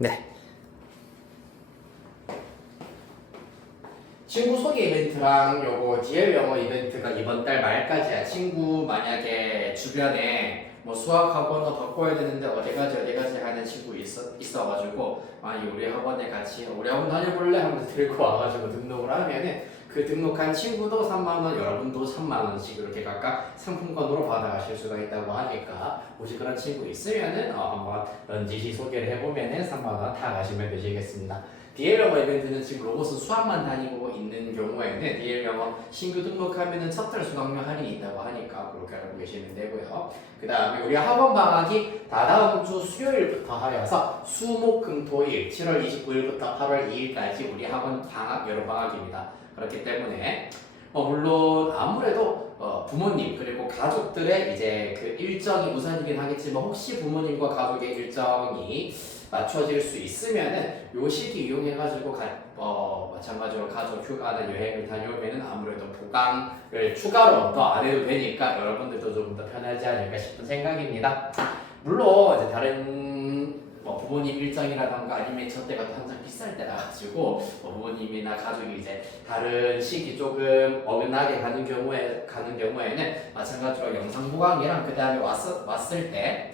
네. 친구 소개 이벤트랑 요거 DL 영어 이벤트가 이번 달 말까지야. 친구 만약에 주변에 뭐 수학 학원도 바꿔야 되는데 어디가지 하는 친구 있어가지고 우리 학원에 같이 우리 학원 다녀볼래 하면서 들고 와가지고 등록을 하면은 그 등록한 친구도 3만원, 여러분도 3만원씩 이렇게 각각 상품권으로 받아가실 수가 있다고 하니까 혹시 그런 친구 있으면은 한번 넌지시 소개를 해보면은 3만원 다 가시면 되시겠습니다. DL 영어 이벤트는 지금 로봇은 수학만 다니고 있는 경우에는 DL 영어 신규 등록하면은 첫 달 수강료 할인이 있다고 하니까 그렇게 알고 계시면 되고요. 그 다음에 우리 학원 방학이 다다음 주 수요일부터 하여서 수목금토일 7월 29일부터 8월 2일까지 우리 학원 방학 여름 방학입니다. 그렇기 때문에 물론 아무래도 부모님 그리고 가족들의 이제 그 일정이 우선이긴 하겠지만 혹시 부모님과 가족의 일정이 맞춰질 수 있으면은 요 시기 이용해가지고 마찬가지로 가족 휴가나 여행을 다녀오면은 아무래도 보강을 추가로 더 안 해도 되니까 여러분들도 조금 더 편하지 않을까 싶은 생각입니다. 물론 이제 다른 부모님 일정이라던가 아니면 저 때가 또 항상 비쌀 때라 가지고 부모님이나 가족이 이제 다른 시기 조금 어긋나게 가는 경우에는 마찬가지로 영상 보강이랑 그 다음에 왔을 때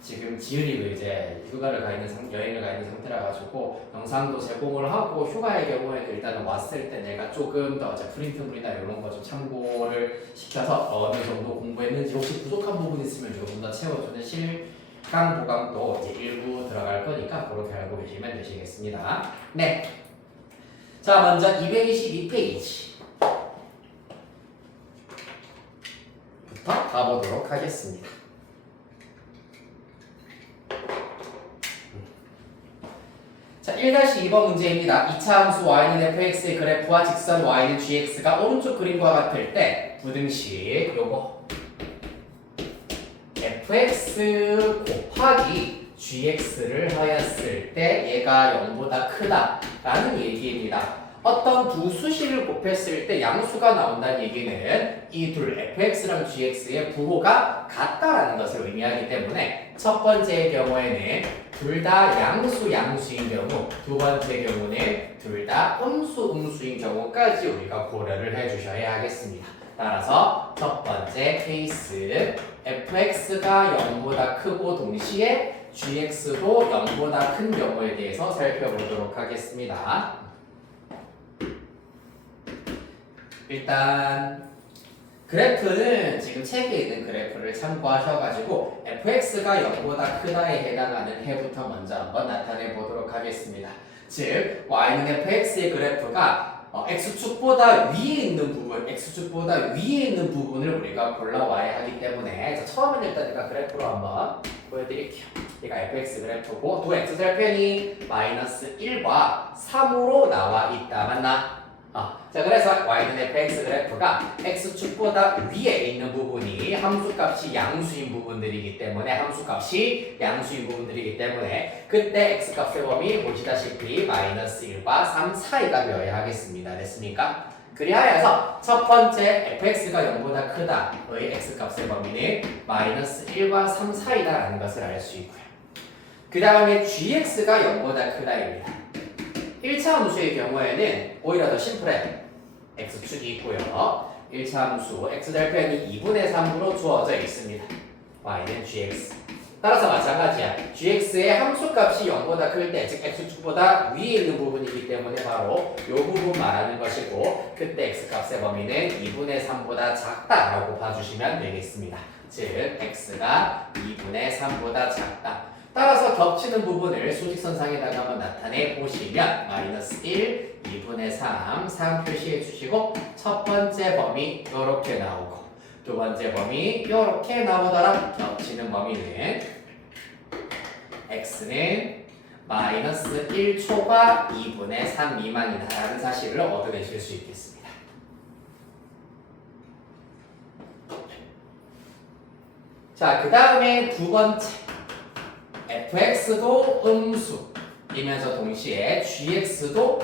지금 지은이도 이제 휴가를 가 있는 여행을 가 있는 상태라 가지고 영상도 제공을 하고 휴가의 경우에는 일단은 왔을 때 내가 조금 더 이제 프린트물이나 이런 거 좀 참고를 시켜서 어느 정도 공부했는지 혹시 부족한 부분 있으면 조금 더 채워주는 실강 보강도 이제 일부 들어갈 거니까 그렇게 알고 계시면 되시겠습니다. 네. 자, 먼저 222페이지부터 가보도록 하겠습니다. 자, 1-2번 문제입니다. 2차 함수 y는 fx의 그래프와 직선 y는 gx가 오른쪽 그림과 같을 때 부등식 요거 fx 곱하기 gx를 하였을 때 얘가 0보다 크다라는 얘기입니다. 어떤 두 수식을 곱했을 때 양수가 나온다는 얘기는 이 둘 fx랑 gx의 부호가 같다라는 것을 의미하기 때문에 첫 번째의 경우에는 둘 다 양수인 경우, 두 번째 경우는 둘 다 음수인 경우까지 우리가 고려를 해주셔야 하겠습니다. 따라서 첫 번째 케이스 fx가 0보다 크고 동시에 gx도 0보다 큰 경우에 대해서 살펴보도록 하겠습니다. 일단 그래프는 지금 책에 있는 그래프를 참고하셔가지고 fx가 0보다 크다에 해당하는 해부터 먼저 한번 나타내 보도록 하겠습니다. 즉 y는 fx의 그래프가 x축보다 x축보다 위에 있는 부분을 우리가 골라와야 하기 때문에 처음엔 일단 제가 그래프로 한번 보여드릴게요. 얘가 fx 그래프고 두 x절편이 -1과 3으로 나와 있다. 맞나? 자, 그래서 y는 fx 그래프가 x축보다 위에 있는 부분이 함수값이 양수인 부분들이기 때문에 그때 x값의 범위 보시다시피 -1과 3 사이가 되어야 하겠습니다. 됐습니까? 그리하여서 첫 번째 fx가 0보다 크다의 x값의 범위는 -1과 3 사이다라는 것을 알 수 있고요. 그 다음에 gx가 0보다 크다입니다. 1차 함수의 경우에는 오히려 더 심플해. x축이 있고요. 1차 함수 x절편이 2분의 3으로 주어져 있습니다. y는 gx. 따라서 마찬가지야. gx의 함수값이 0보다 클 때, 즉 x축보다 위에 있는 부분이기 때문에 바로 이 부분 말하는 것이고 그때 x값의 범위는 2분의 3보다 작다라고 봐주시면 되겠습니다. 즉 x가 2분의 3보다 작다. 따라서 겹치는 부분을 수직선상에다가 한번 나타내 보시면 -1, 2분의 3 표시해 주시고 첫 번째 범위 이렇게 나오고 두 번째 범위 이렇게 나오더라. 겹치는 범위는 x는 -1초과 2분의 3 미만이다라는 사실을 얻어내실 수 있겠습니다. 자, 그 다음에 두 번째 fx도 음수이면서 동시에 gx도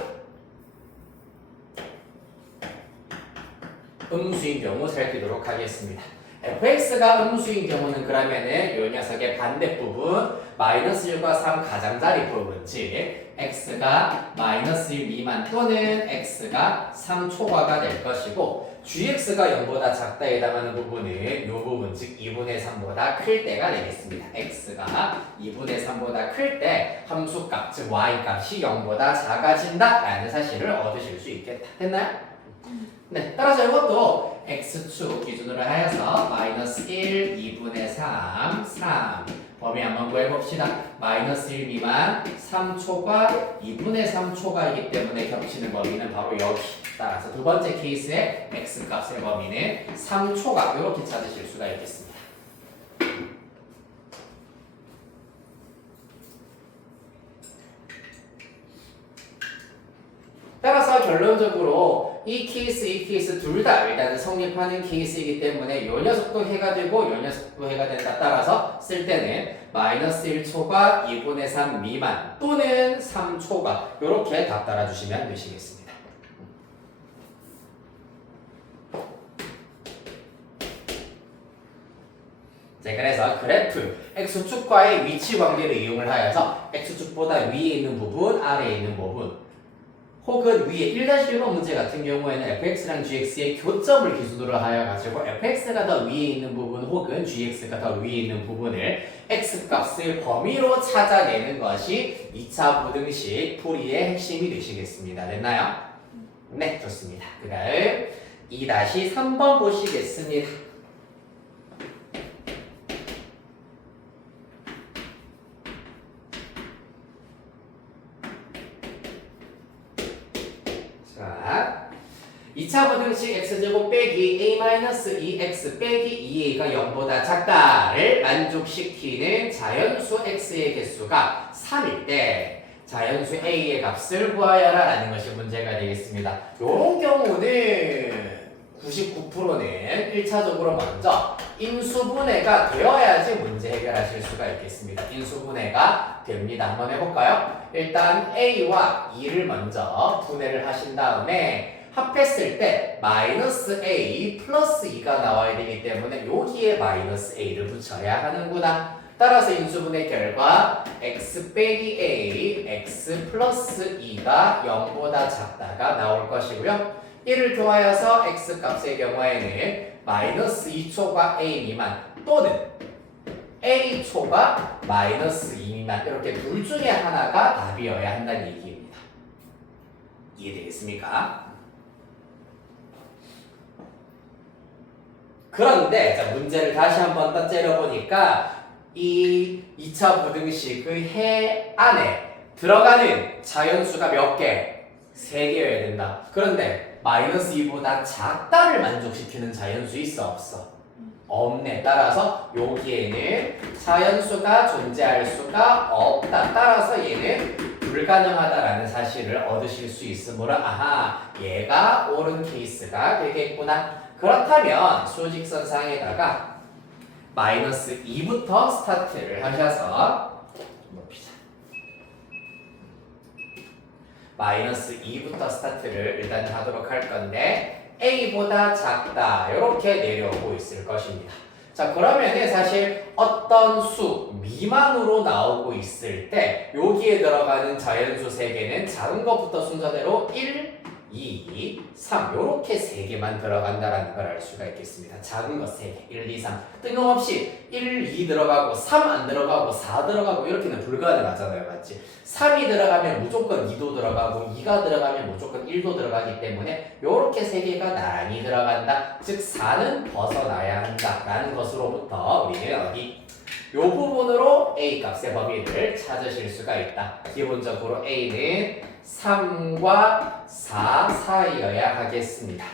음수인 경우 살피도록 하겠습니다. fx가 음수인 경우는 그러면은 이 녀석의 반대 부분 마이너스 1과 3 가장자리 부분 즉 x가 마이너스 1 미만 또는 x가 3 초과가 될 것이고 gx가 0보다 작다에 해당하는 부분은 이 부분 즉 2분의 3보다 클 때가 되겠습니다. x가 2분의 3보다 클 때 함수값 즉 y값이 0보다 작아진다 라는 사실을 얻으실 수 있겠다. 됐나요? 네, 따라서 이것도 x축 기준으로 하여서 마이너스 1, 2분의 3, 3 범위 한번 구해봅시다. 마이너스 1 미만 3초가 2분의 3초가이기 때문에 겹치는 범위는 바로 여기. 따라서 두 번째 케이스의 x값의 범위는 3초가 이렇게 찾으실 수가 있겠습니다. 따라서 결론적으로 이 케이스 둘 다 일단은 성립하는 케이스이기 때문에 이 녀석도 해가 되고 이 녀석도 해가 된다. 따라서 쓸 때는 마이너스 1초가 2분의 3 미만 또는 3초가 이렇게 답 따라주시면 되시겠습니다. 네, 그래서 그래프 x축과의 위치 관계를 이용을 하여서 x축보다 위에 있는 부분, 아래에 있는 부분 혹은 위에 1-1번 문제 같은 경우에는 fx랑 gx의 교점을 기준으로 하여 가지고 fx가 더 위에 있는 부분 혹은 gx가 더 위에 있는 부분을 x값을 범위로 찾아내는 것이 2차 부등식 풀이의 핵심이 되시겠습니다. 됐나요? 네, 좋습니다. 그 다음 2-3번 보시겠습니다. 자, 2차 부등식 x제곱 빼기 a-2x 빼기 2a가 0보다 작다를 만족시키는 자연수 x의 개수가 3일 때 자연수 a의 값을 구하여라 라는 것이 문제가 되겠습니다. 이런 경우는 99%는 1차적으로 먼저 인수분해가 되어야지 문제 해결하실 수가 있겠습니다. 인수분해가 됩니다. 한번 해볼까요? 일단 a와 2를 먼저 분해를 하신 다음에 합했을 때 마이너스 a 플러스 2가 나와야 되기 때문에 여기에 마이너스 a를 붙여야 하는구나. 따라서 인수분해 결과 x 빼기 a, x 플러스 2가 0보다 작다가 나올 것이고요. 이를 더하여서 x값의 경우에는 마이너스 2초가 a 미만 또는 a초가 마이너스 2 미만 이렇게 둘 중에 하나가 답이어야 한다는 얘기입니다. 이해되겠습니까? 그런데 자, 문제를 다시 한번 더 째려보니까 이 2차 부등식의 해 안에 들어가는 자연수가 몇 개? 3개여야 된다. 그런데 마이너스 2보다 작다를 만족시키는 자연수 있어 없어? 없네. 따라서 여기에는 자연수가 존재할 수가 없다. 따라서 얘는 불가능하다라는 사실을 얻으실 수 있으므로 아하 얘가 옳은 케이스가 되겠구나. 그렇다면 수직선상에다가 마이너스 2부터 스타트를 하셔서 높이자. 마이너스 2부터 스타트를 일단 하도록 할 건데 a보다 작다 이렇게 내려오고 있을 것입니다. 자 그러면은 사실 어떤 수 미만으로 나오고 있을 때 여기에 들어가는 자연수 3개는 작은 것부터 순서대로 1, 2, 3 이렇게 3개만 들어간다는 걸 알 수가 있겠습니다. 작은 것 3개 1, 2, 3 뜬금없이 1, 2 들어가고 3 안 들어가고 4 들어가고 이렇게는 불가능하잖아요. 맞지? 3이 들어가면 무조건 2도 들어가고 2가 들어가면 무조건 1도 들어가기 때문에 이렇게 3개가 나란히 들어간다. 즉 4는 벗어나야 한다라는 것으로부터 우리는 어디? 이 부분으로 a 값의 범위를 찾으실 수가 있다. 기본적으로 a는 3과 4 사이여야 하겠습니다.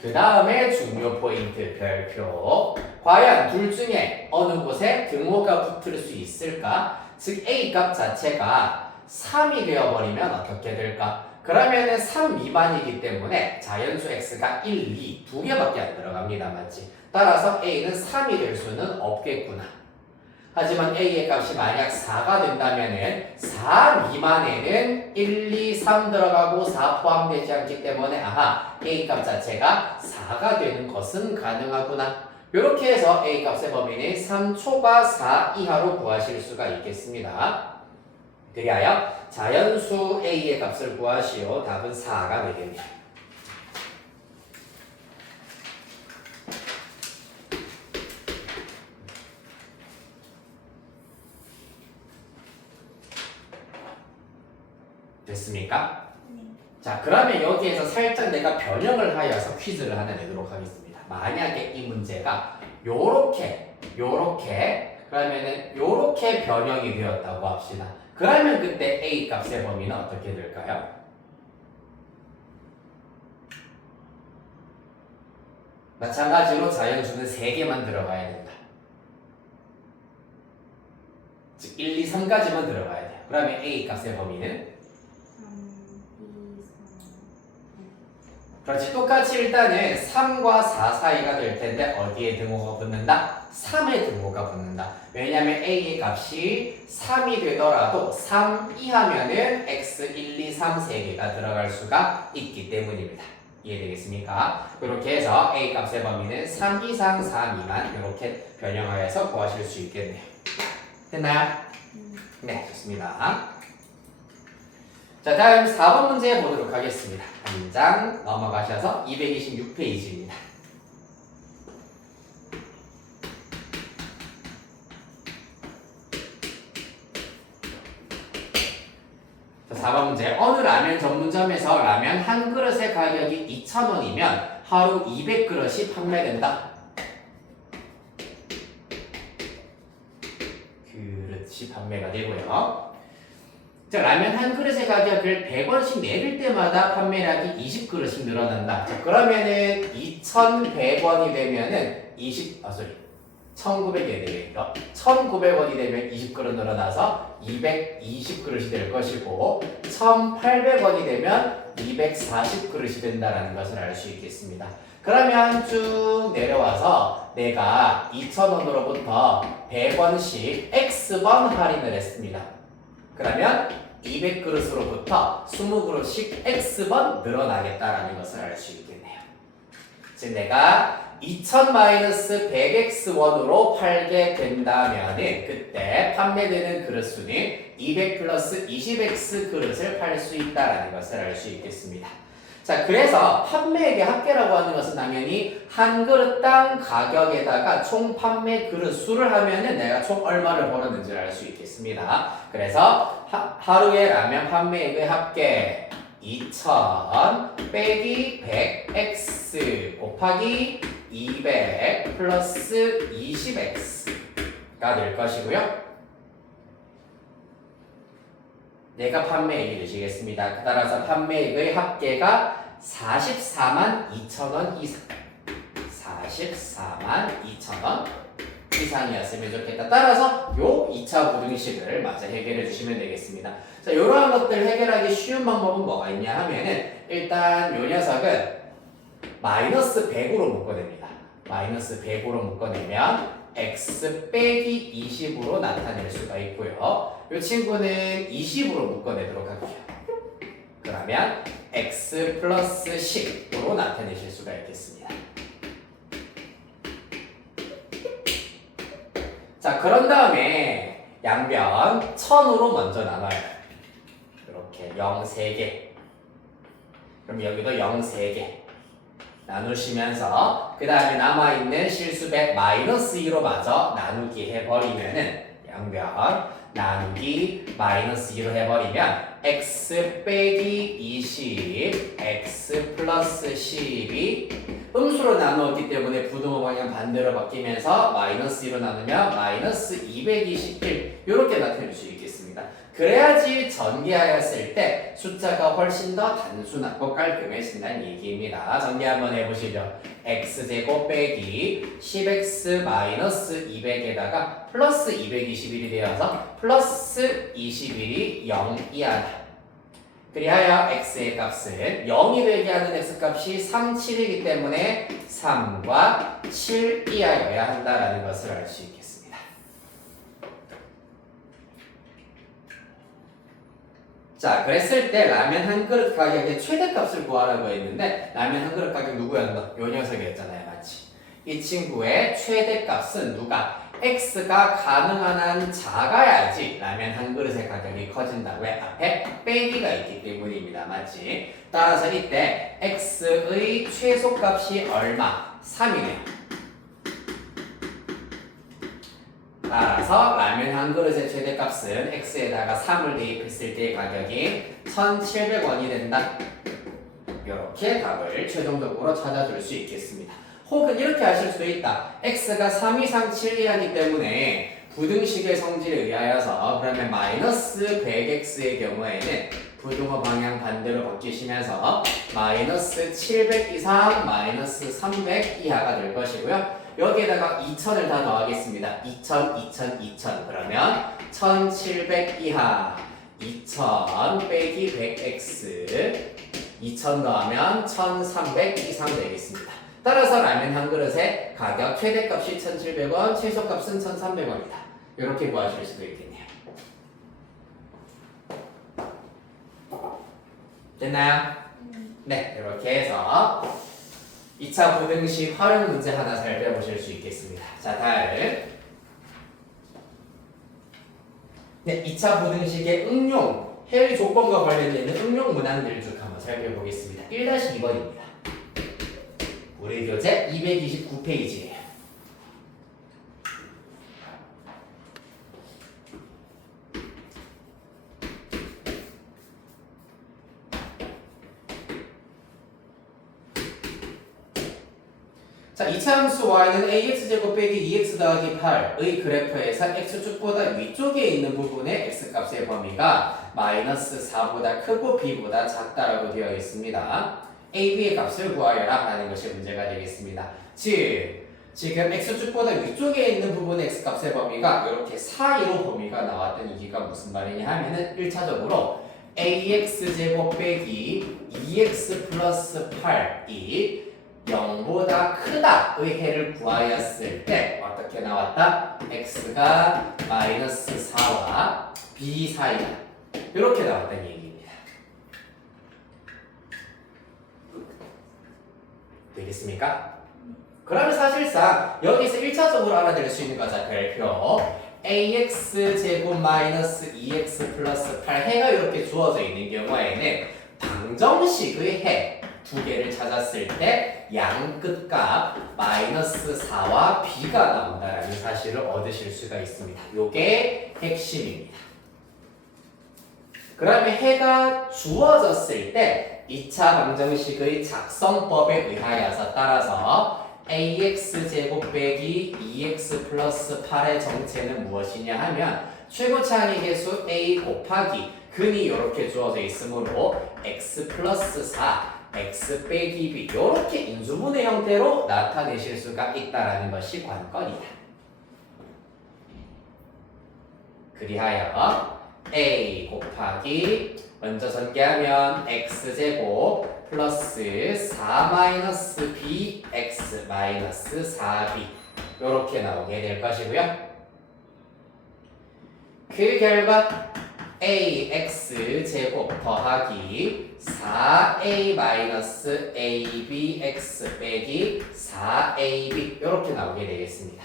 그 다음에 중요 포인트 별표. 과연 둘 중에 어느 곳에 등호가 붙을 수 있을까? 즉 a 값 자체가 3이 되어버리면 어떻게 될까? 그러면은 3 미만이기 때문에 자연수 x가 1, 2 두 개밖에 안 들어갑니다. 맞지? 따라서 a는 3이 될 수는 없겠구나. 하지만 a의 값이 만약 4가 된다면은 4 미만에는 1, 2, 3 들어가고 4 포함되지 않기 때문에 아하 a 값 자체가 4가 되는 것은 가능하구나. 이렇게 해서 A 값의 범위는 3초과 4 이하로 구하실 수가 있겠습니다. 그리하여 자연수 A의 값을 구하시오. 답은 4가 되겠네요. 됐습니까? 자, 그러면 여기에서 살짝 내가 변형을 하여서 퀴즈를 하나 내도록 하겠습니다. 만약에 이 문제가 요렇게 그러면은 요렇게 변형이 되었다고 합시다. 그러면 그때 A 값의 범위는 어떻게 될까요? 마찬가지로 자연수는 3개만 들어가야 된다. 즉 1, 2, 3까지만 들어가야 돼요. 그러면 A 값의 범위는 그렇지. 똑같이 일단은 3과 4 사이가 될 텐데 어디에 등호가 붙는다? 3에 등호가 붙는다. 왜냐하면 A의 값이 3이 되더라도 3 이하면은 X 1, 2, 3 3개가 들어갈 수가 있기 때문입니다. 이해되겠습니까? 이렇게 해서 A 값의 범위는 3 이상 4 미만 이렇게 변형하여서 구하실 수 있겠네요. 됐나요? 네, 좋습니다. 자, 다음 4번 문제 보도록 하겠습니다. 한 장 넘어가셔서 226페이지입니다. 자, 4번 문제. 어느 라면 전문점에서 라면 한 그릇의 가격이 2,000원이면 하루 200그릇이 판매된다. 그릇이 판매가 되고요. 자, 라면 한 그릇의 가격을 100원씩 내릴 때마다 판매량이 20그릇씩 늘어난다. 자, 그러면은 2,100원이 되면은 1,900이 되겠죠. 1,900원이 되면 20그릇 늘어나서 220그릇이 될 것이고 1,800원이 되면 240그릇이 된다는 것을 알 수 있겠습니다. 그러면 쭉 내려와서 내가 2,000원으로부터 100원씩 X번 할인을 했습니다. 그러면 200그릇으로부터 20그릇씩 X번 늘어나겠다라는 것을 알 수 있겠네요. 즉 내가 2000-100X 원으로 팔게 된다면은 그때 판매되는 그릇 수는 200 플러스 20X 그릇을 팔 수 있다라는 것을 알 수 있겠습니다. 자, 그래서 판매액의 합계라고 하는 것은 당연히 한 그릇당 가격에다가 총 판매 그릇 수를 하면은 내가 총 얼마를 벌었는지를 알 수 있겠습니다. 그래서 하루에 라면 판매액의 합계 2000 빼기 100x 곱하기 200 플러스 20x가 될 것이고요. 내가 판매액이 되시겠습니다. 따라서 판매액의 합계가 442,000원 이상 442,000원 이상이었으면 좋겠다. 따라서 요 2차 부등식을 마저 해결해 주시면 되겠습니다. 자, 이러한 것들 해결하기 쉬운 방법은 뭐가 있냐 하면은 일단 요 녀석은 마이너스 100으로 묶어냅니다. 마이너스 100으로 묶어내면 x 빼기 20으로 나타낼 수가 있고요. 이 친구는 20으로 묶어내도록 할게요. 그러면 x 플러스 10으로 나타내실 수가 있겠습니다. 자, 그런 다음에 양변 1000으로 먼저 나눠요. 이렇게 0 3개. 그럼 여기도 0 3개. 나누시면서 그 다음에 남아있는 실수백 마이너스 2로 마저 나누기 해버리면은 양변 나누기 마이너스 2로 해버리면 x 빼기 20 x 플러스 10이 음수로 나누었기 때문에 부등호 방향 반대로 바뀌면서 마이너스 2로 나누면 마이너스 221 이렇게 나타낼 수 있겠습니다. 그래야지 전개하였을 때 숫자가 훨씬 더 단순하고 깔끔해진다는 얘기입니다. 전개 한번 해보시죠. x제곱 빼기 10x 마이너스 200에다가 플러스 221이 되어서 플러스 21이 0 이하다. 그리하여 x의 값은 0이 되게 하는 x값이 3, 7이기 때문에 3과 7 이하여야 한다는 것을 알 수 있겠습니다. 자, 그랬을 때 라면 한 그릇 가격의 최대값을 구하라고 했는데 라면 한 그릇 가격 누구였나? 요 녀석이었잖아요, 맞지? 이 친구의 최대값은 누가? x가 가능한 한 작아야지 라면 한 그릇의 가격이 커진다. 왜? 앞에 빼기가 있기 때문입니다. 맞지? 따라서 이때 x의 최소값이 얼마? 3이네요. 따라서 라면 한 그릇의 최대값은 x에다가 3을 대입했을 때의 가격이 1,700원이 된다. 이렇게 답을 최종적으로 찾아줄 수 있겠습니다. 혹은 이렇게 하실 수도 있다. x가 3 이상 7 이하이기 때문에 부등식의 성질에 의하여서 그러면 마이너스 100x의 경우에는 부등호 방향 반대로 바뀌시면서 마이너스 700 이상 마이너스 300 이하가 될 것이고요. 여기에다가 2000을 다 더하겠습니다. 2000, 2000, 2000 그러면 1700 이하 2000 빼기 100x 2000 더하면 1300 이상 되겠습니다. 따라서 라면 한 그릇의 가격 최대값이 1700원, 최소값은 1300원이다. 이렇게 구하실 수도 있겠네요. 됐나요? 네, 이렇게 해서 2차 부등식 활용 문제 하나 살펴보실 수 있겠습니다. 자, 다음. 네, 2차 부등식의 응용, 해외 조건과 관련된 응용 문항들 쭉 한번 살펴보겠습니다. 1-2번입니다. 우리 교재 229페이지예요. 자, 이차함수 y는 ax제곱 빼기 2x 더하기 8의 그래프에서 x축보다 위쪽에 있는 부분의 x값의 범위가 마이너스 4보다 크고 b보다 작다라고 되어 있습니다. a, b의 값을 구하여라 라는 것이 문제가 되겠습니다. 즉, 지금 x축보다 위쪽에 있는 부분의 x값의 범위가 이렇게 사이로 범위가 나왔던 이기가 무슨 말이냐 하면은 1차적으로 ax제곱 빼기 2x 플러스 8이 0보다 크다의 해를 구하였을 때 어떻게 나왔다? x가 마이너스 4와 b 사이다. 이렇게 나왔다는 얘기입니다. 되겠습니까? 그러면 사실상 여기서 1차적으로 알아낼 수 있는 거 자, 별표 ax제곱 마이너스 2x 플러스 8 해가 이렇게 주어져 있는 경우에는 방정식의 해 두 개를 찾았을 때 양 끝값 마이너스 4와 b가 나온다라는 사실을 얻으실 수가 있습니다. 요게 핵심입니다. 그러면 해가 주어졌을 때 2차 방정식의 작성법에 의하여서 따라서 ax제곱 빼기 2x 플러스 8의 정체는 무엇이냐 하면 최고차항의 개수 a 곱하기 근이 이렇게 주어져 있으므로 x 플러스 4 x 빼기 b 이렇게 인수분해 형태로 나타내실 수가 있다는 것이 관건이다. 그리하여 a 곱하기 먼저 전개하면 x제곱 플러스 4 마이너스 bx 마이너스 4b 이렇게 나오게 될 것이고요. 그 결과 ax 제곱 더하기 4a 마이너스 abx 빼기 4ab 이렇게 나오게 되겠습니다.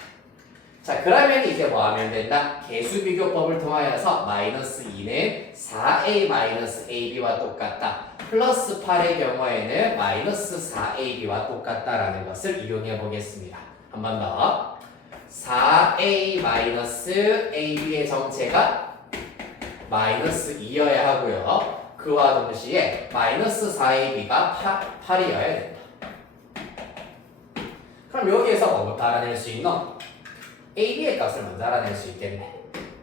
자, 그러면 이제 뭐 하면 된다? 개수 비교법을 통하여서 마이너스 2는 4a 마이너스 ab와 똑같다. 플러스 8의 경우에는 마이너스 4ab와 똑같다라는 것을 이용해 보겠습니다. 한 번 더. 4a 마이너스 ab의 정체가 마이너스 2여야 하고요. 그와 동시에 마이너스 4ab가 8이어야 된다. 그럼 여기에서 뭐부터 알아낼 수 있노? ab의 값을 먼저 알아낼 수 있겠네.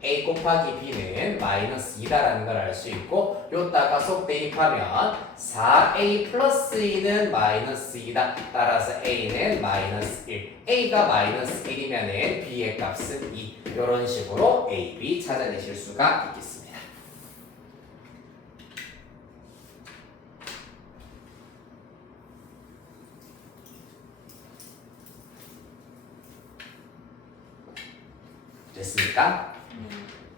a 곱하기 b는 마이너스 2다라는 걸 알 수 있고 요따가 속 대입하면 4a 플러스 2는 마이너스 2다. 따라서 a는 마이너스 1. a가 마이너스 1이면 b의 값은 2. 이런 식으로 a, b 찾아내실 수가 있겠습니다. 됐습니까?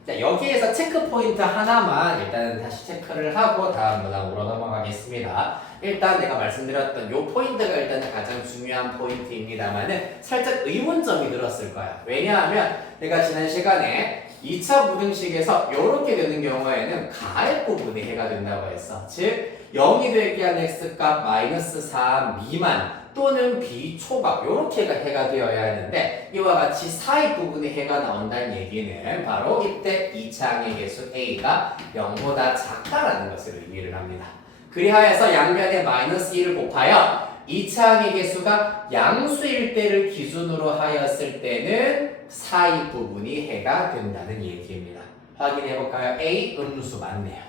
자, 여기에서 체크 포인트 하나만 일단 다시 체크를 하고 다음 문항으로 넘어가겠습니다. 일단 내가 말씀드렸던 요 포인트가 일단은 가장 중요한 포인트입니다만은 살짝 의문점이 들었을 거야. 왜냐하면 내가 지난 시간에 2차 부등식에서 이렇게 되는 경우에는 가액 부분이 해가 된다고 했어. 즉 0이 되게 한 x값 마이너스 4 미만 또는 비초각 이렇게가 해가 되어야 하는데 이와 같이 사이 부분이 해가 나온다는 얘기는 바로 이때 2차항의 개수 a가 0보다 작다라는 것을 의미를 합니다. 그리하여서 양변에 마이너스 1을 곱하여 2차항의 개수가 양수일 때를 기준으로 하였을 때는 사이 부분이 해가 된다는 얘기입니다. 확인해 볼까요? A 음수 맞네요.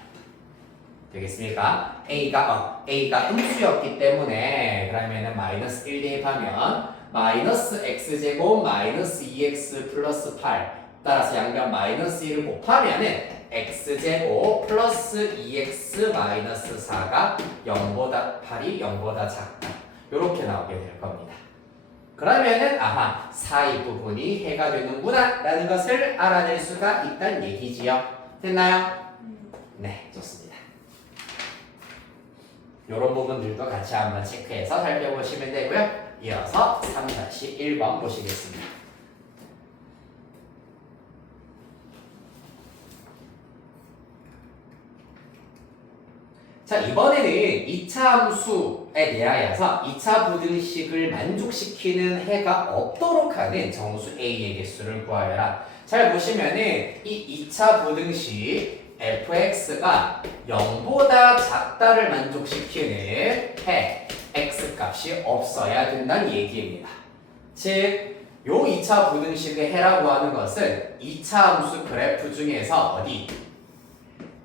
되겠습니까? A가 음수였기 때문에 그러면은 마이너스 1 대입하면 마이너스 x제곱 마이너스 2x 플러스 8 따라서 양변 마이너스 1을 곱하면은 x제곱 플러스 2x 마이너스 4가 0보다 8이 0보다 작다. 이렇게 나오게 될 겁니다. 그러면은 아하 사이 부분이 해가 되는구나 라는 것을 알아낼 수가 있다는 얘기지요. 됐나요? 네, 좋습니다. 이런 부분들도 같이 한번 체크해서 살펴보시면 되고요. 이어서 3-1번 보시겠습니다. 자, 이번에는 2차 함수에 대하여서 2차 부등식을 만족시키는 해가 없도록 하는 정수 A의 개수를 구하여라. 잘 보시면은 이 2차 부등식 fx가 0보다 작다를 만족시키는 해 x값이 없어야 된다는 얘기입니다. 즉, 요 2차 부등식의 해라고 하는 것은 2차 함수 그래프 중에서 어디?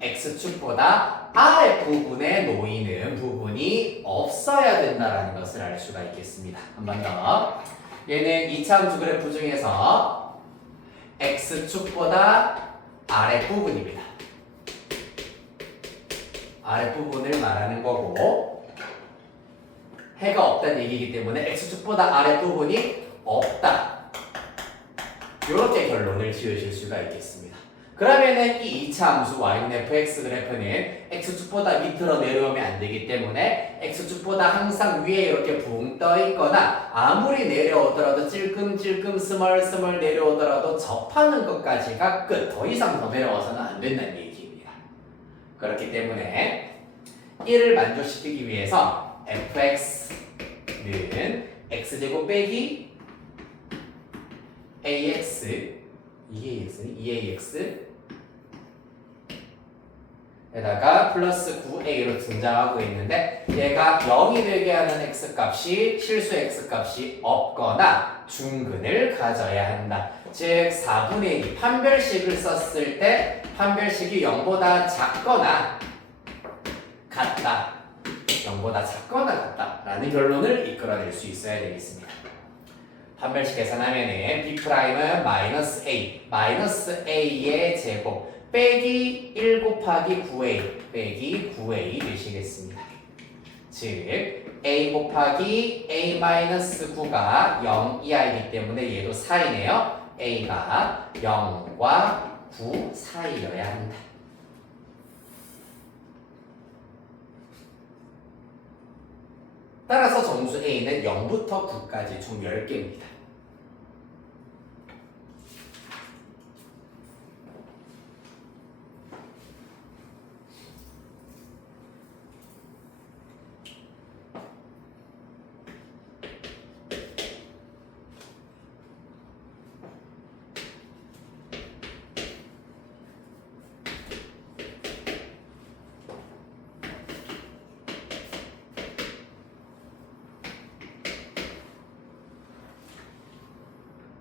x축보다 아랫부분에 놓이는 부분이 없어야 된다는 것을 알 수가 있겠습니다. 한 번 더. 얘는 2차 함수 그래프 중에서 x축보다 아랫부분입니다. 아랫부분을 말하는 거고 해가 없다는 얘기이기 때문에 x축보다 아랫부분이 없다. 이렇게 결론을 지으실 수가 있겠습니다. 그러면은 이 2차 함수 y는 fx 그래프는 x축보다 밑으로 내려오면 안 되기 때문에 x축보다 항상 위에 이렇게 붕 떠 있거나 아무리 내려오더라도 찔끔찔끔 스멀스멀 내려오더라도 접하는 것까지가 끝. 더 이상 더 내려와서는 안 된다는 얘기입니다. 그렇기 때문에 1을 만족시키기 위해서 fx는 x제곱 빼기 ax 2ax 에다가 플러스 9a로 등장하고 있는데 얘가 0이 되게 하는 x값이 실수 x값이 없거나 중근을 가져야 한다. 즉 4분의 2 판별식을 썼을 때 판별식이 0보다 작거나 같다. 0보다 작거나 같다라는 결론을 이끌어낼 수 있어야 되겠습니다. 판별식 계산하면은 b'은 마이너스 a의 제곱 빼기 1 곱하기 9a 빼기 9a 되시겠습니다. 즉 a 곱하기 a 마이너스 9가 0 이하이기 때문에 얘도 4이네요. a가 0과 9 사이여야 한다. 따라서 정수 a는 0부터 9까지 총 10개입니다.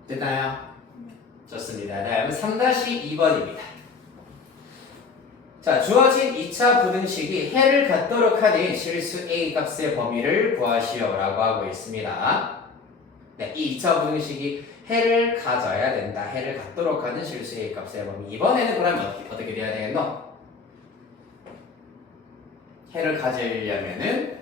됐나요? 좋습니다. 다음은 3-2번입니다. 자, 주어진 2차 부등식이 해를 갖도록 하는 실수 A 값의 범위를 구하시오라고 하고 있습니다. 네, 이 2차 부등식이 해를 가져야 된다. 해를 갖도록 하는 실수 A 값의 범위. 이번에는 그러면 어떻게 돼야 되겠노? 해를 가지려면은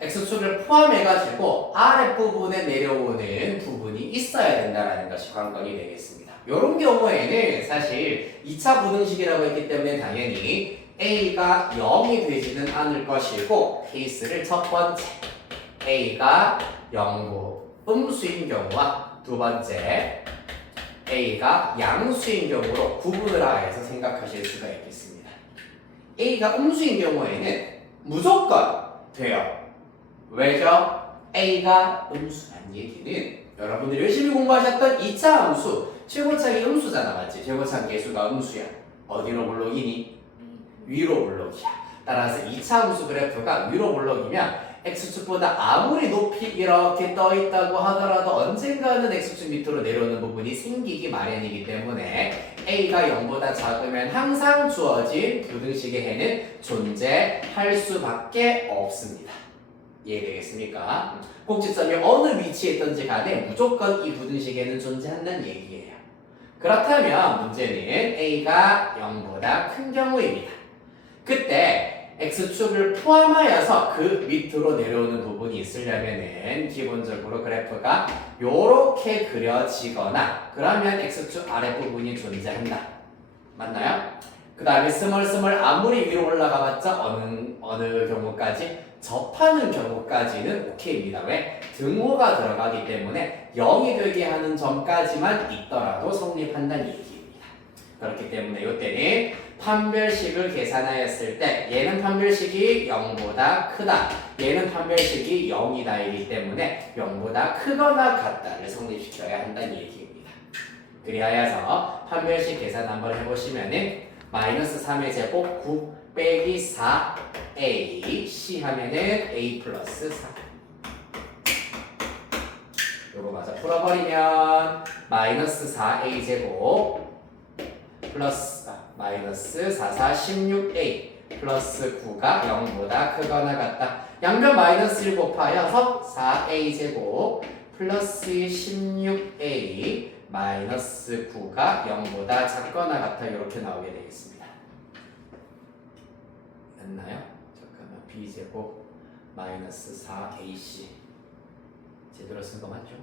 x축을 포함해가지고 아랫부분에 내려오는 부분이 있어야 된다는 것이 관건이 되겠습니다. 이런 경우에는 사실 2차 부등식이라고 했기 때문에 당연히 A가 0이 되지는 않을 것이고 케이스를 첫 번째 A가 0고 음수인 경우와 두 번째 A가 양수인 경우로 구분을 하여서 생각하실 수가 있겠습니다. A가 음수인 경우에는 무조건 돼요. 왜죠? A가 음수란 얘기는 여러분들이 열심히 공부하셨던 2차 함수 최고차기 음수잖아, 맞지? 최고차기 계수가 음수야. 어디로 블록이니? 위로 블록이야. 따라서 2차 함수 그래프가 위로 블록이면 x축보다 아무리 높이 이렇게 떠 있다고 하더라도 언젠가는 x축 밑으로 내려오는 부분이 생기기 마련이기 때문에 a가 0보다 작으면 항상 주어진 부등식의 해는 존재할 수밖에 없습니다. 이해되겠습니까? 꼭지점이 어느 위치에 있든지 간에 무조건 이 부등식에는 존재한다는 얘기예요. 그렇다면 문제는 a가 0보다 큰 경우입니다. 그때 x축을 포함하여서 그 밑으로 내려오는 부분이 있으려면은 기본적으로 그래프가 요렇게 그려지거나 그러면 x축 아랫부분이 존재한다. 맞나요? 그 다음에 스멀스멀 아무리 위로 올라가봤자 어느 경우까지 접하는 경우까지는 오케이입니다. 왜? 등호가 들어가기 때문에 0이 되게 하는 점까지만 있더라도 성립한다는 얘기입니다. 그렇기 때문에 이때는 판별식을 계산하였을 때 얘는 판별식이 0보다 크다. 얘는 판별식이 0이다 이기 때문에 0보다 크거나 같다를 성립시켜야 한다는 얘기입니다. 그리하여서 판별식 계산 한번 해보시면은 마이너스 3의 제곱 9 빼기 4a c 하면은 a 플러스 4 요거 맞아 풀어버리면 마이너스 4a 제곱 플러스 마이너스 4, 4, 16a 플러스 9가 0보다 크거나 같다. 양변 마이너스 1 곱하여서 4a 제곱 플러스 16a 마이너스 9가 0보다 작거나 같아 이렇게 나오게 되겠습니다. 맞나요? 잠깐만 b제곱 마이너스 4ac 제대로 쓴 거 맞죠?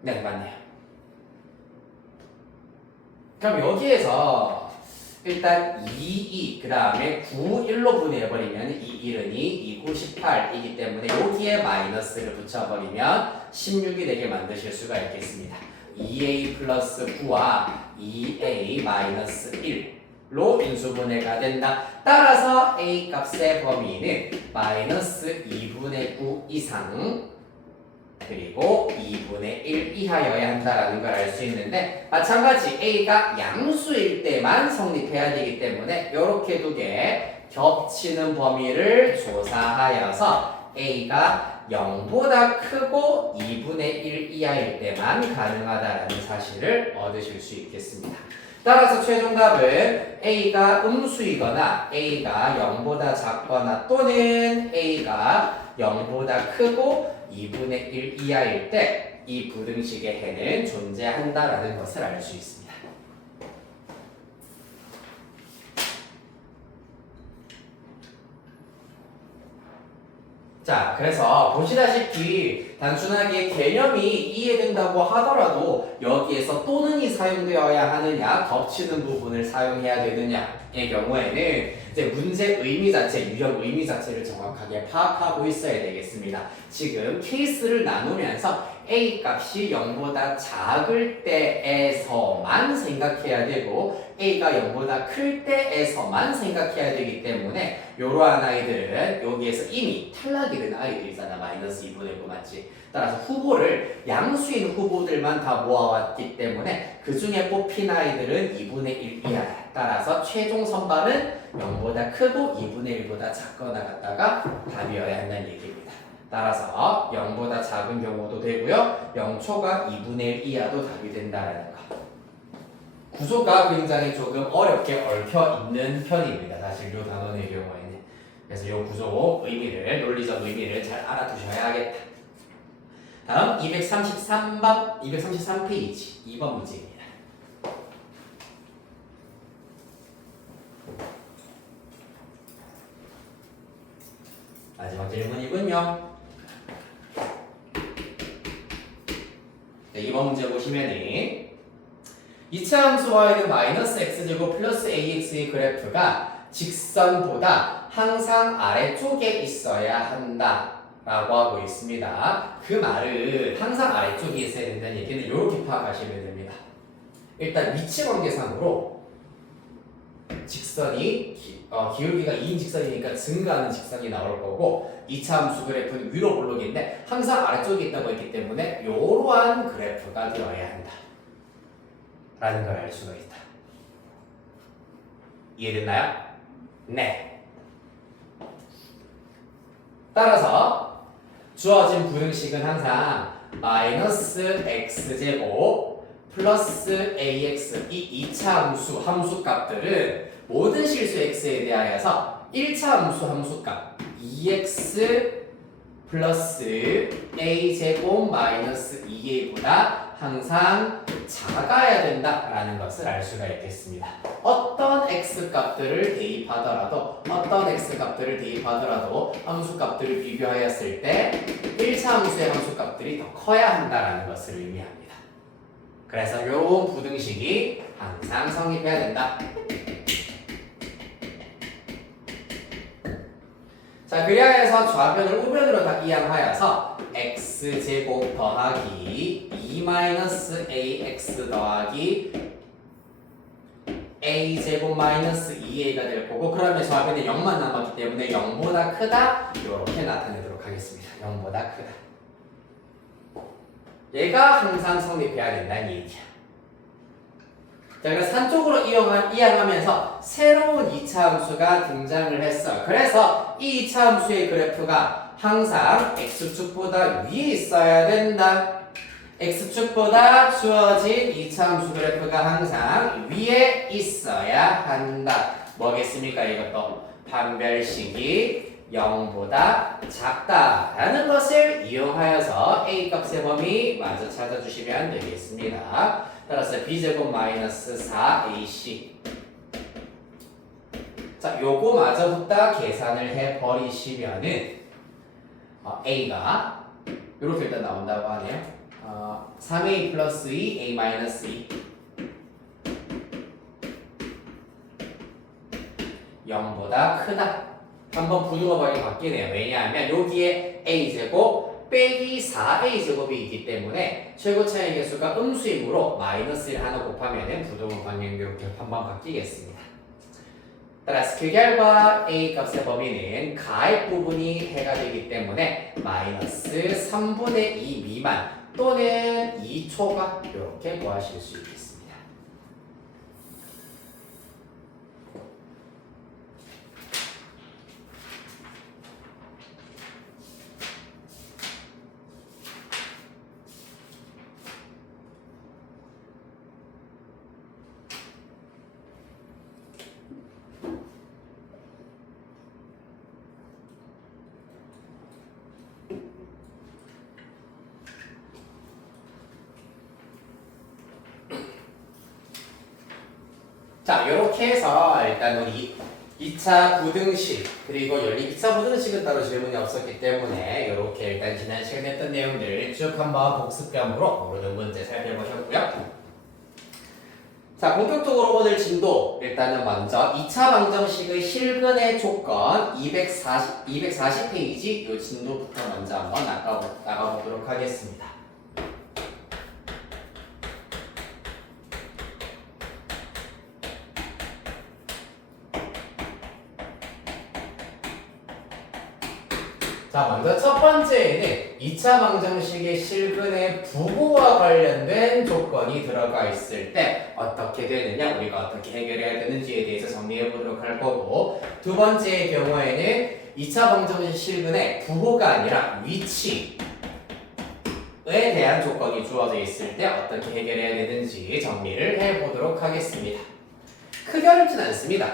네 맞네요. 그럼 여기에서 일단 2, 그 다음에 9, 1로 분해해버리면 2, 1은 2, 2, 9, 18이기 때문에 여기에 마이너스를 붙여버리면 16이 되게 만드실 수가 있겠습니다. 2a 플러스 9와 2a 마이너스 1로 인수분해가 된다. 따라서 a 값의 범위는 마이너스 2분의 9 이상 그리고 2분의 1 이하여야 한다라는 걸 알 수 있는데 마찬가지 A가 양수일 때만 성립해야 되기 때문에 이렇게 두 개 겹치는 범위를 조사하여서 A가 0보다 크고 2분의 1 이하일 때만 가능하다라는 사실을 얻으실 수 있겠습니다. 따라서 최종답은 A가 음수이거나 A가 0보다 작거나 또는 A가 0보다 크고 2분의 1 이하일 때 이 부등식의 해는 존재한다라는 것을 알 수 있습니다. 자, 그래서 보시다시피 단순하게 개념이 이해된다고 하더라도 여기에서 또는이 사용되어야 하느냐, 겹치는 부분을 사용해야 되느냐의 경우에는 이제 문제 의미 자체, 유형 의미 자체를 정확하게 파악하고 있어야 되겠습니다. 지금 케이스를 나누면서 A 값이 0보다 작을 때에서만 생각해야 되고 A가 0보다 클 때에서만 생각해야 되기 때문에 이러한 아이들은 여기에서 이미 탈락이 된 아이들이잖아. 마이너스 2분의 9 맞지? 따라서 후보를 양수인 후보들만 다 모아왔기 때문에 그 중에 뽑힌 아이들은 2분의 1 이하야. 따라서 최종 선반은 0보다 크고 2분의 1보다 작거나 같다가 답이어야 한다는 얘기입니다. 따라서 0보다 작은 경우도 되고요. 0초가 2분의 1 이하도 답이 된다는 거. 구조가 굉장히 조금 어렵게 얽혀 있는 편입니다. 사실 이 단원의 경우에는. 그래서 이 구조 의미를, 논리적 의미를 잘 알아두셔야겠다. 다음 233페이지 2번 문제입니다. 마지막 질문이군요. 네, 이번 문제 보시면은 2차 함수 y는 마이너스 x제곱 플러스 ax의 그래프가 직선보다 항상 아래쪽에 있어야 한다 라고 하고 있습니다. 그 말은 항상 아래쪽에 있어야 된다는 얘기는 이렇게 파악하시면 됩니다. 일단 위치 관계상으로 직선이 기울기가 2인 직선이니까 증가하는 직선이 나올 거고 2차 함수 그래프는 위로 볼록인데 항상 아래쪽에 있다고 했기 때문에 이러한 그래프가 되어야 한다 라는 걸 알 수가 있다. 이해됐나요? 네. 따라서 주어진 부등식은 항상 마이너스 x제곱 플러스 ax 이 2차 함수 값들은 모든 실수 x에 대하여서 1차 함수값 2x 플러스 a제곱 마이너스 2a보다 항상 작아야 된다라는 것을 알 수가 있겠습니다. 어떤 x값들을 대입하더라도 함수값들을 비교하였을 때 1차 함수의 함수값들이 더 커야 한다라는 것을 의미합니다. 그래서 이런 부등식이 항상 성립해야 된다. 자, 그리하여서 좌변을 우변으로 다 이항하여서 x제곱 더하기 2-ax 더하기 a제곱 마이너스 2a가 될 거고, 그러면 좌변에 0만 남았기 때문에 0보다 크다 이렇게 나타내도록 하겠습니다. 0보다 크다. 얘가 항상 성립해야 된다는 얘기야. 자, 그래서 산쪽으로 이항하면서 새로운 2차 함수가 등장을 했어. 그래서 이 2차 함수의 그래프가 항상 x축보다 위에 있어야 된다. x축보다 주어진 2차 함수 그래프가 항상 위에 있어야 한다. 뭐겠습니까? 이것도 판별식이 0보다 작다라는 것을 이용하여서 a 값의 범위 마저 찾아주시면 되겠습니다. 따라서 b제곱 마이너스 4ac. 자, 요거마저부터 계산을 해버리시면은 a가 이렇게 일단 나온다고 하네요. 3a 플러스 2, a 마이너스 2. 0보다 크다. 한번 부등호방이 바뀌네요. 왜냐하면 여기에 a제곱 빼기 4a제곱이 있기 때문에 최고 차이 계수가 음수이므로 마이너스 1 하나 곱하면 부등호방이 이렇게 한번 바뀌겠습니다. 따라서 그 결과 a 값의 범위는 가액 부분이 해가 되기 때문에 마이너스 3분의 2 미만 또는 2초가 이렇게 구하실 수 있겠습니다. 자, 이렇게 해서 일단 우리 2차 부등식 그리고 열린 2차 부등식은 따로 질문이 없었기 때문에 이렇게 일단 지난 시간에 했던 내용들을 쭉 한번 복습형으로 모르는 문제 살펴보셨고요. 자, 본격적으로 오늘 진도 일단은 먼저 2차 방정식의 실근의 조건 240페이지 이 진도부터 먼저 한번 나가보도록 하겠습니다. 자, 먼저 첫 번째에는 2차 방정식의 실근의 부호와 관련된 조건이 들어가 있을 때 어떻게 되느냐, 우리가 어떻게 해결해야 되는지에 대해서 정리해 보도록 할 거고, 두 번째의 경우에는 2차 방정식 실근의 부호가 아니라 위치에 대한 조건이 주어져 있을 때 어떻게 해결해야 되는지 정리를 해 보도록 하겠습니다. 크게 어렵진 않습니다.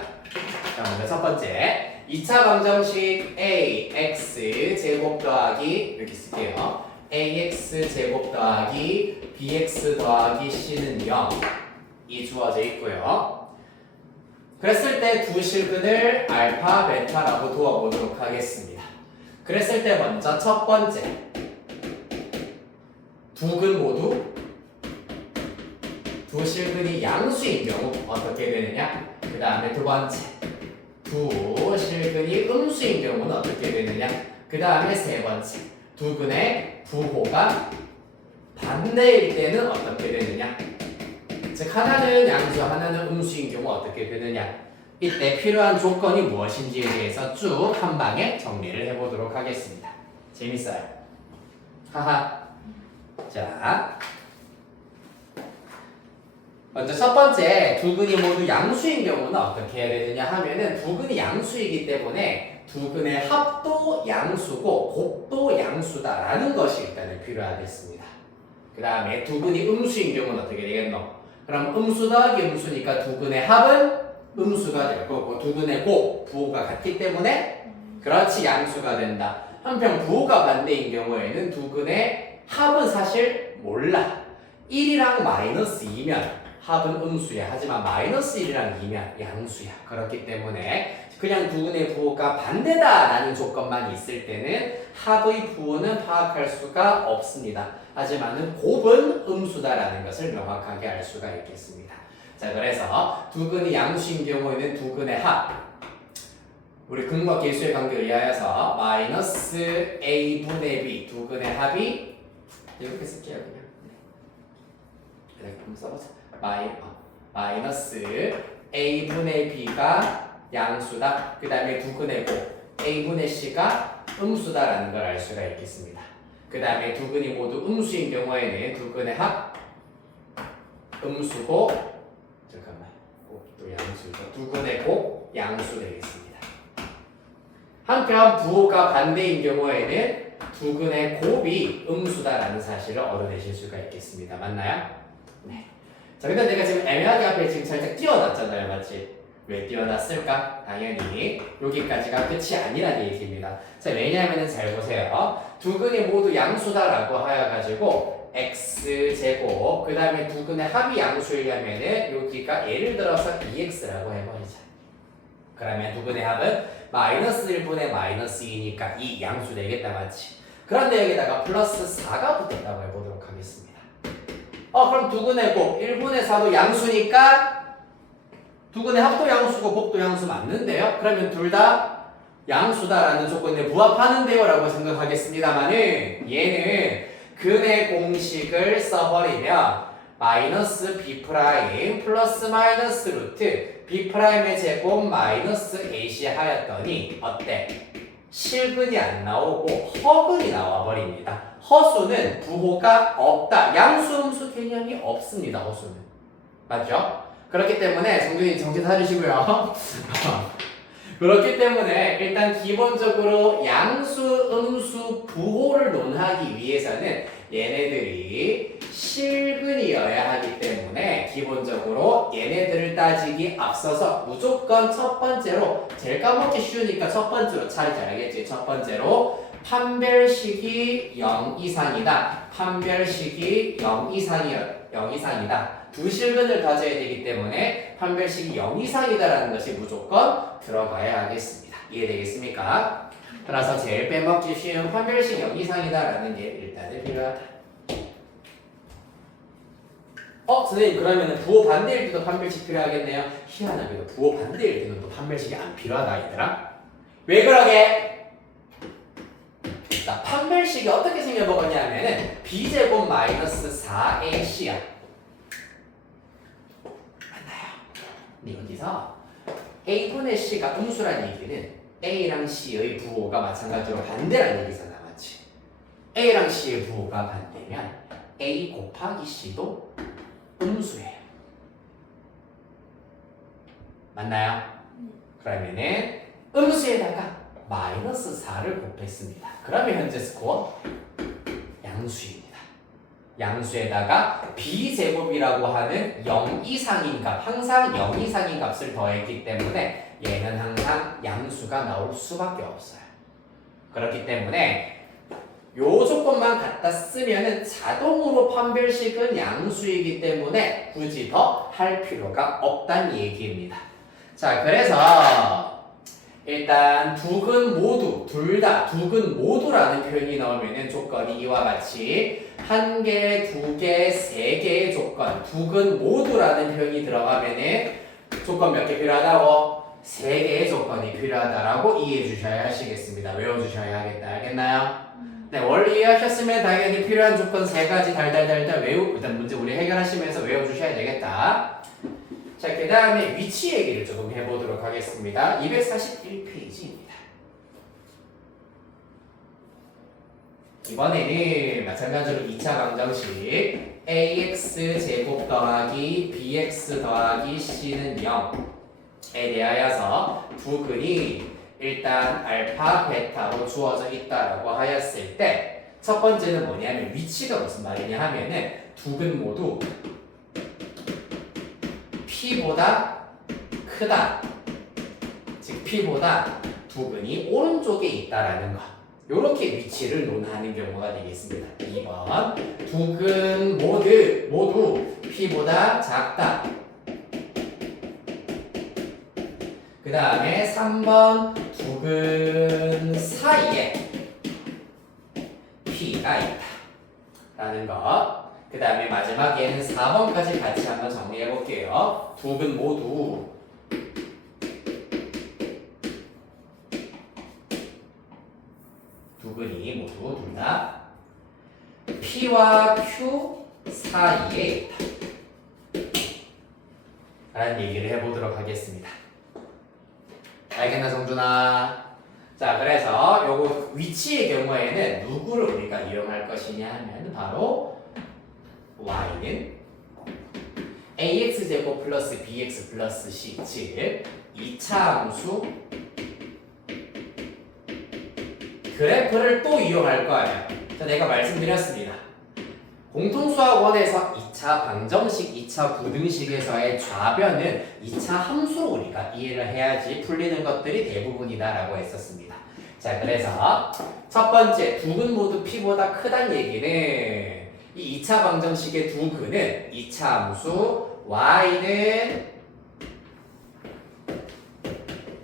자, 먼저 첫 번째 2차 방정식 ax 제곱 더하기 이렇게 쓸게요. ax 제곱 더하기 bx 더하기 c는 0이 주어져 있고요. 그랬을 때 두 실근을 알파, 베타라고 두어보도록 하겠습니다. 그랬을 때 먼저 첫 번째 두 근 모두 두 실근이 양수인 경우 어떻게 되느냐? 그 다음에 두 번째 두 실근이 음수인 경우는 어떻게 되느냐? 그 다음에 세 번째, 두 근의 부호가 반대일 때는 어떻게 되느냐? 즉 하나는 양수, 하나는 음수인 경우 어떻게 되느냐? 이때 필요한 조건이 무엇인지에 대해서 쭉 한 방에 정리를 해보도록 하겠습니다. 재밌어요? 하하. 자, 먼저 첫 번째, 두 근이 모두 양수인 경우는 어떻게 해야 되느냐 하면은 두 근이 양수이기 때문에 두 근의 합도 양수고 곱도 양수다라는 것이 일단은 필요하겠습니다. 그 다음에 두 근이 음수인 경우는 어떻게 되겠노? 그럼 음수 더하기 음수니까 두 근의 합은 음수가 될 거고 두 근의 곱, 부호가 같기 때문에 그렇지 양수가 된다. 한편 부호가 반대인 경우에는 두 근의 합은 사실 몰라. 1이랑 마이너스 2면 합은 음수야. 하지만 마이너스 1이랑 2면 양수야. 그렇기 때문에 그냥 두 근의 부호가 반대다라는 조건만 있을 때는 합의 부호는 파악할 수가 없습니다. 하지만은 곱은 음수다라는 것을 명확하게 알 수가 있겠습니다. 자, 그래서 두 근이 양수인 경우에는 두 근의 합, 우리 근과 계수의 관계에 의하여서 마이너스 a분의 b 두 근의 합이 이렇게 쓸게요. 그냥 이렇게 한번 써보자. 마이너스 a분의 b가 양수다. 그 다음에 두 근의 곱 a분의 c가 음수다라는 걸 알 수가 있겠습니다. 그 다음에 두 근이 모두 음수인 경우에는 두 근의 합 음수고, 잠깐만, 곱도 양수죠. 두 근의 곱 양수 되겠습니다. 한편 부호가 반대인 경우에는 두 근의 곱이 음수다라는 사실을 얻어내실 수가 있겠습니다. 맞나요? 네. 자, 근데 내가 지금 애매하게 앞에 지금 살짝 띄워놨잖아요, 맞지? 왜 띄워놨을까? 당연히 여기까지가 끝이 아니라는 얘기입니다. 자, 왜냐하면 잘 보세요. 두 근이 모두 양수다라고 하여가지고 x제곱 그 다음에 두 근의 합이 양수이려면은 여기가 예를 들어서 2x라고 해버리자. 그러면 두 근의 합은 마이너스 1분의 마이너스 2니까 2 양수 되겠다, 맞지? 그런데 여기다가 플러스 4가 붙었다고 해보도록 하겠습니다. 그럼 두 근의 곱 1분의 4도 양수니까 두 근의 합도 양수고 곱도 양수 맞는데요? 그러면 둘 다 양수다라는 조건에 부합하는데요? 라고 생각하겠습니다만은 얘는 근의 공식을 써버리면 마이너스 b 프라임 플러스 마이너스 루트 b 프라임의 제곱 마이너스 ac 하였더니 어때? 실근이 안 나오고 허근이 나와버립니다. 허수는 부호가 없다. 양수 음수 개념이 없습니다. 허수는. 맞죠? 그렇기 때문에 성준이 정신 차리시고요. 그렇기 때문에 일단 기본적으로 양수, 음수, 부호를 논하기 위해서는 얘네들이 실근이어야 하기 때문에 기본적으로 얘네들을 따지기 앞서서 무조건 첫 번째로 제일 까먹기 쉬우니까 첫 번째로 차이지 알겠지? 첫 번째로 판별식이 0 이상이다. 판별식이 0 이상이다. 두 실근을 가져야 되기 때문에 판별식이 0 이상이다라는 것이 무조건 들어가야 하겠습니다. 이해되겠습니까? 따라서 제일 빼먹기 쉬운 판별식 0 이상이다라는 게 일단은 필요하다. 선생님 그러면 부호 반대일 때도 판별식 필요하겠네요. 희한하게도 부호 반대일 때는 또 판별식이 안 필요하다 얘들아. 왜 그러게? 자, 판별식이 어떻게 생겨먹었냐면은 b제곱 마이너스 4ac야. 근데 여기서 a분의 c가 음수란 얘기는 a랑 c의 부호가 마찬가지로 반대란 얘기잖아, 맞지? a랑 c의 부호가 반대면 a 곱하기 c도 음수예요. 맞나요? 그러면은 음수에다가 마이너스 4를 곱했습니다. 그러면 현재 스코어 양수입니다. 양수에다가 b제곱이라고 하는 0 이상인 값, 항상 0 이상인 값을 더했기 때문에 얘는 항상 양수가 나올 수밖에 없어요. 그렇기 때문에 요 조건만 갖다 쓰면은 자동으로 판별식은 양수이기 때문에 굳이 더 할 필요가 없다는 얘기입니다. 자, 그래서 일단 두 근 모두, 둘 다 두 근 모두라는 표현이 나오면은 조건이 이와 같이 한 개, 두 개, 세 개의 조건, 두 근 모두라는 표현이 들어가면은 조건 몇 개 필요하다고? 3개의 조건이 필요하다라고 이해해 주셔야 하시겠습니다. 외워주셔야 하겠다. 알겠나요? 네, 원래 이해하셨으면 당연히 필요한 조건 3가지 달달달달 일단 문제 우리 해결하시면서 외워주셔야 되겠다. 자, 그 다음에 위치 얘기를 조금 해보도록 하겠습니다. 241페이지입니다. 이번에는 마찬가지로 2차 방정식 ax 제곱 더하기 bx 더하기 c는 0에 대하여서 두 근이 일단 알파, 베타로 주어져 있다라고 하였을 때 첫 번째는 뭐냐면 위치가 무슨 말이냐 하면은 두 근 모두 P보다 크다. 즉 P보다 두 근이 오른쪽에 있다라는 거. 요렇게 위치를 논하는 경우가 되겠습니다. 2번 두 근 모두 P보다 작다. 그 다음에 3번 두 근 사이에 P가 있다 라는 거. 그 다음에 마지막에는 4번까지 같이 한번 정리해 볼게요. 두 근 모두 두 근이 모두 둘 다 P와 Q 사이에 있다 라는 얘기를 해보도록 하겠습니다. 알겠나 정준아? 자, 그래서 요거 위치의 경우에는 누구를 우리가 이용할 것이냐 하면 바로 y는 ax제곱 플러스 bx 플러스 c 즉 2차 함수 그래프를 또 이용할 거예요. 자, 내가 말씀드렸습니다. 공통수학원에서 2차 방정식, 2차 부등식에서의 좌변은 2차 함수로 우리가 이해를 해야지 풀리는 것들이 대부분이다라고 했었습니다. 자, 그래서 첫 번째 두 근 모두 P보다 크다는 얘기는 이 2차 방정식의 두 근은 2차 함수 y는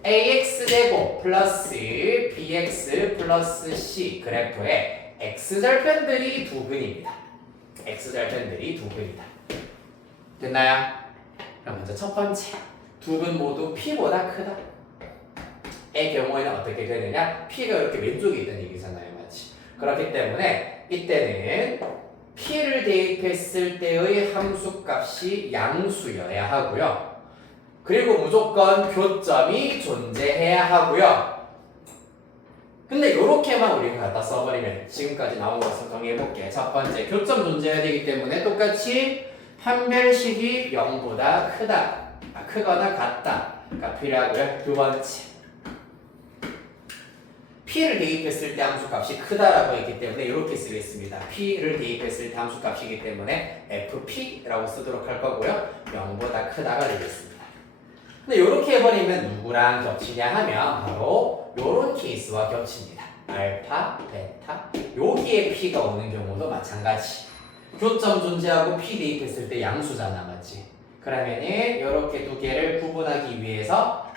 ax제곱 플러스 bx 플러스 c 그래프의 x절편들이 두 근입니다. x절편들이 두 근이다. 됐나요? 그럼 먼저 첫 번째 두 근 모두 P보다 크다. 의 경우에는 어떻게 되느냐? P가 이렇게 왼쪽에 있다는 얘기잖아요. 맞지? 그렇기 때문에 이때는 P를 대입했을 때의 함수값이 양수여야 하고요. 그리고 무조건 교점이 존재해야 하고요. 근데 이렇게만 우리가 갖다 써버리면 지금까지 나온 것을 정리해볼게. 첫 번째, 교점 존재해야 되기 때문에 똑같이 판별식이 0보다 크다, 크거나 같다가 필요하고요. 두 번째, P를 대입했을 때 함수값이 크다라고 했기 때문에 이렇게 쓰겠습니다. P를 대입했을 때 함수값이기 때문에 FP라고 쓰도록 할 거고요. 0보다 크다가 되겠습니다. 근데 이렇게 해버리면 누구랑 겹치냐 하면 바로 이런 케이스와 겹칩니다. 알파, 베타, 여기에 P가 오는 경우도 마찬가지. 교점 존재하고 P 대입했을 때 양수잖아, 맞지? 그러면은 이렇게 두 개를 구분하기 위해서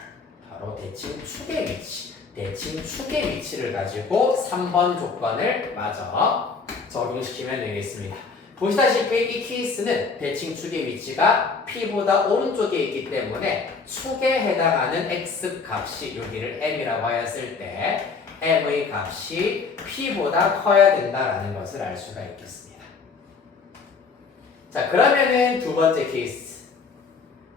바로 대칭 축의 위치, 대칭 축의 위치를 가지고 3번 조건을 마저 적용시키면 되겠습니다. 보시다시피 이 케이스는 대칭 축의 위치가 P보다 오른쪽에 있기 때문에 축에 해당하는 X 값이 여기를 M이라고 하였을 때 M의 값이 P보다 커야 된다라는 것을 알 수가 있겠습니다. 자, 그러면은 두 번째 케이스.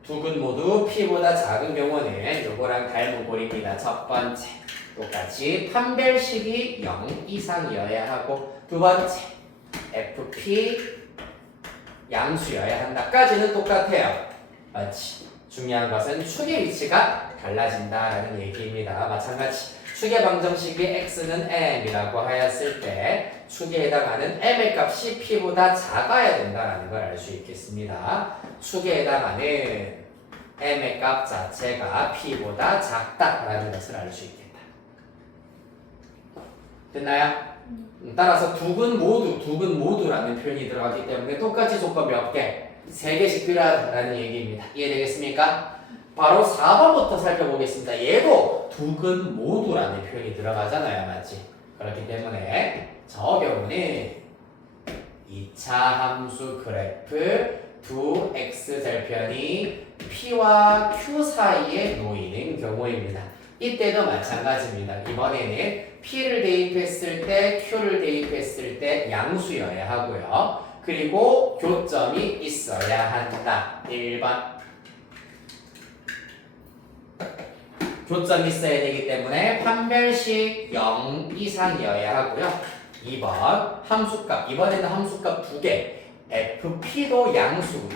두 근 모두 P보다 작은 경우는 요거랑 닮은 꼴입니다. 첫 번째. 똑같이 판별식이 0 이상이어야 하고 두 번째. FP 양수여야 한다까지는 똑같아요. 맞지? 중요한 것은 축의 위치가 달라진다라는 얘기입니다. 마찬가지 축의 방정식이 x는 m이라고 하였을 때 축에 해당하는 m의 값이 p보다 작아야 된다는 걸 알 수 있겠습니다. 축에 해당하는 m의 값 자체가 p보다 작다라는 것을 알 수 있겠다. 됐나요? 따라서 두 근 모두라는 표현이 들어가기 때문에 똑같이 조건 몇 개? 3개씩 필요하다는 얘기입니다. 이해되겠습니까? 바로 4번부터 살펴보겠습니다. 얘도 두 근 모두라는 표현이 들어가잖아요. 맞지? 그렇기 때문에 저 경우는 2차 함수 그래프 두 x절편이 p와 q 사이에 놓이는 경우입니다. 이때도 마찬가지입니다. 이번에는 p를 대입했을 때 q를 대입했을 때 양수여야 하고요. 그리고 교점이 있어야 한다. 1번 교점이 있어야 되기 때문에 판별식 0 이상이어야 하고요. 2번 함수값, 이번에는 함수값 2개 fp도 양수,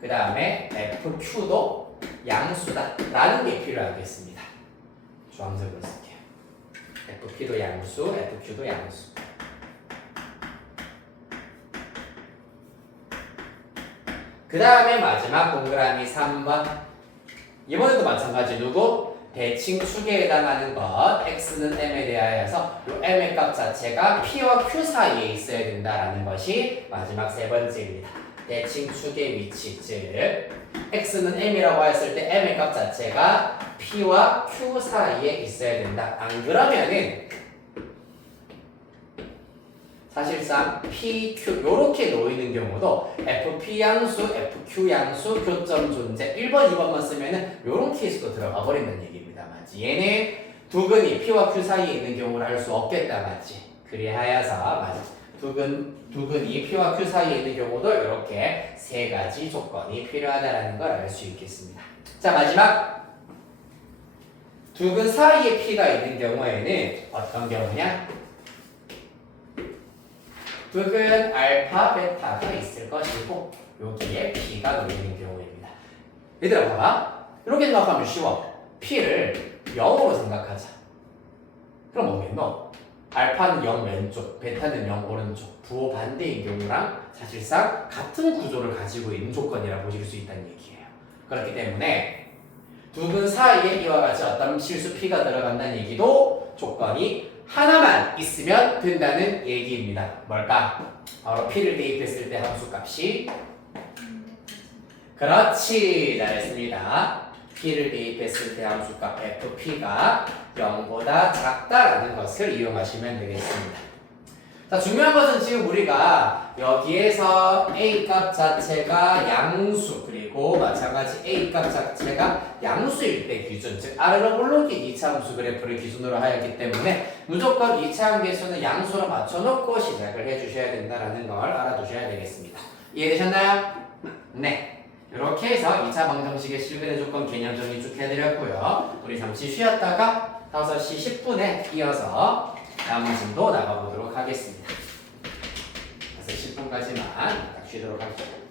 그 다음에 fq도 양수다 라는 게 필요하겠습니다. 주황색으로 쓸게요. fp도 양수, fq도 양수. 그 다음에 마지막 동그라미 3번. 이번에도 마찬가지. 누구? 대칭 축에 해당하는 것 x는 m에 대하여서 이 m의 값 자체가 p와 q 사이에 있어야 된다라는 것이 마지막 세 번째입니다. 대칭 축의 위치, 즉 x는 m이라고 했을 때 m의 값 자체가 p와 q 사이에 있어야 된다. 안 그러면은 사실상 p, q 요렇게 놓이는 경우도 fp 양수, fq 양수, 교점 존재 1번, 2번만 쓰면은 요런 케이스도 들어가 버린다는 얘기입니다. 맞지? 얘는 두근이 p와 q 사이에 있는 경우를 알 수 없겠다. 맞지? 그리하여서 맞지? 두근이 p와 q 사이에 있는 경우도 이렇게 세 가지 조건이 필요하다라는 걸 알 수 있겠습니다. 자, 마지막 두근 사이에 p가 있는 경우에는 어떤 경우냐? 두근 알파, 베타가 있을 것이고 여기에 p가 놓이는 경우입니다. 얘들아 봐봐. 이렇게 생각하면 쉬워. p를 0으로 생각하자. 그럼 뭐겠노? 알파는 0 왼쪽, 베타는 0 오른쪽, 부호 반대인 경우랑 사실상 같은 구조를 가지고 있는 조건이라 보실 수 있다는 얘기예요. 그렇기 때문에 두근 사이에 이와 같이 어떤 실수 p가 들어간다는 얘기도 조건이 하나만 있으면 된다는 얘기입니다. 뭘까? 바로 p를 대입했을 때 함수값이 그렇지, 잘했습니다. p를 대입했을 때 함수값 fp가 0보다 작다라는 것을 이용하시면 되겠습니다. 자, 중요한 것은 지금 우리가 여기에서 a 값 자체가 양수, 그리고 마찬가지 a 값 자체가 양수일 때 기준, 즉 아르르 볼록이 2차 함수 그래프를 기준으로 하였기 때문에 무조건 2차 함계수는 양수로 맞춰놓고 시작을 해주셔야 된다는 걸 알아두셔야 되겠습니다. 이해되셨나요? 네. 이렇게 해서 2차 방정식의 실근의 조건 개념 정리 쭉 해드렸고요. 우리 잠시 쉬었다가 5시 10분에 이어서 다음 문제도 나가보도록 하겠습니다. 5시 10분까지만 딱 쉬도록 할게요.